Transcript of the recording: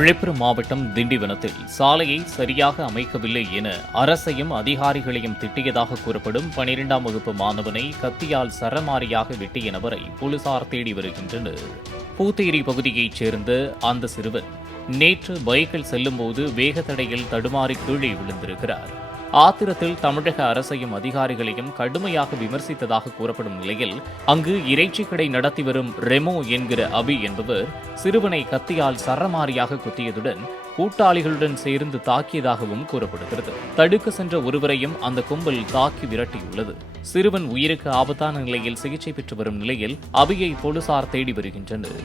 விழுப்புரம் மாவட்டம் திண்டிவனத்தில் சாலையை சரியாக அமைக்கவில்லை என அரசையும் அதிகாரிகளையும் திட்டியதாக கூறப்படும் 12ஆம் வகுப்பு மாணவனை கத்தியால் சரமாரியாக வெட்டிய நபரை போலீசார் தேடி வருகின்றனர். பூத்தேரி பகுதியைச் சேர்ந்த அந்த சிறுவன் நேற்று பைக்கில் செல்லும்போது வேகத்தடையில் தடுமாறி கீழே விழுந்திருக்கிறார். ஆத்திரத்தில் தமிழக அரசையும் அதிகாரிகளையும் கடுமையாக விமர்சித்ததாக கூறப்படும் நிலையில் அங்கு இறைச்சி கடை நடத்தி வரும் ரெமோ என்கிற அபி என்பவர் சிறுவனை கத்தியால் சரமாரியாக குத்தியதுடன் கூட்டாளிகளுடன் சேர்ந்து தாக்கியதாகவும் கூறப்படுகிறது. தடுக்க சென்ற ஒருவரையும் அந்த கும்பல் தாக்கி விரட்டியுள்ளது. சிறுவன் உயிருக்கு ஆபத்தான நிலையில் சிகிச்சை பெற்று வரும் நிலையில் அபியை போலீசார் தேடி வருகின்றனர்.